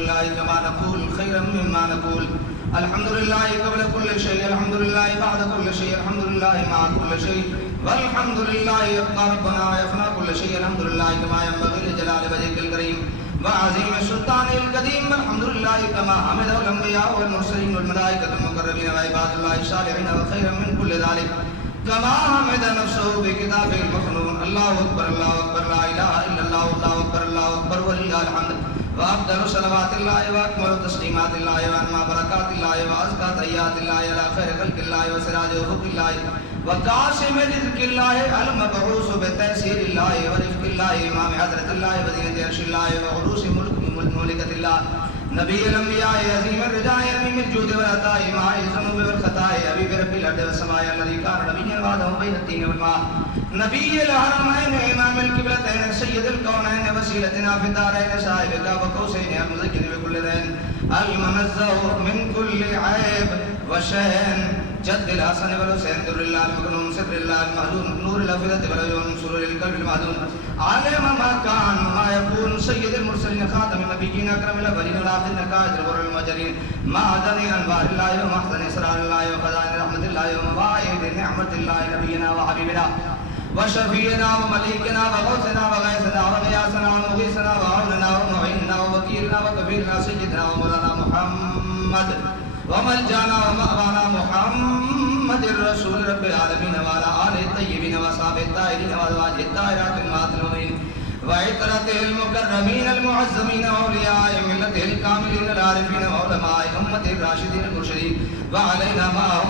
لله كما نقول خيرا مما نقول. الحمد لله قبل كل شيء، الحمد لله بعد كل شيء، الحمد لله مع كل شيء، والحمد لله يبقى ربنا ويفنى كل شيء. الحمد لله كما ينبغي لجلال وجهك الكريم وعظيم سلطانه القديم. الحمد لله كما حمده الانبياء والمرسلين والملائكه المقربين وعباد الله الصالحين وخيرا من كل ذلك كما حمد نفسه بكتابه المخنون. الله اكبر الله اكبر لا اله الا الله الله اكبر الله اكبر ولله الحمد. وأفضل صلوات الله وأكمل تسليمات الله وأنمى بركات الله وأزكى تحيات الله على خير خلق الله وسراج افق الله وقاسم رزق الله المبعوث بتيسير الله ورفق الله إمام حضرة الله وزينة عرش الله وعروس ملكة الله نبي الأنبياء عظيم الرجاء أمين الجود والعطاء مع الذنوب والخطايا حبيب رب الأرض والسماء الذي كان نبيا بعده بين الدين والماء نبي الحرمين إمام القبلتين سيد الكونين وسيلتنا في الدارين صاحبك وقوسين المذكر بكل دين المنزه من كل عيب وشين جد الحسن والحسين در الله المكنون سر الله المعلوم نور الأفئدة والعيون سرور القلب المعدوم عالم ما كان وما يكون سيد المرسلين خاتم النبيين أكرم الأولين والآخرين قائد الغر المهاجرين معدن أنوار الله ومحسن إسرار الله وخزائن رحمة الله ومواعيد نعمة الله نبينا وحبيبنا وشفينا ومليكنا وغوثنا وغيثنا وغياثنا ومغيثنا وعوننا ومعيننا ووكيلنا وكفيلنا سيدنا ومولانا محمد وملجانا ومأوانا محمد الرسول رب العالمين وعلى آله الطيبين وصحبه الطاهرين وأزواجه الطاهرات أمهات المؤمنين وعترته المكرمين المعزمين وأولياء ملته الكاملين العارفين وعلماء أمته الراشدين المرشدين وعلينا معهم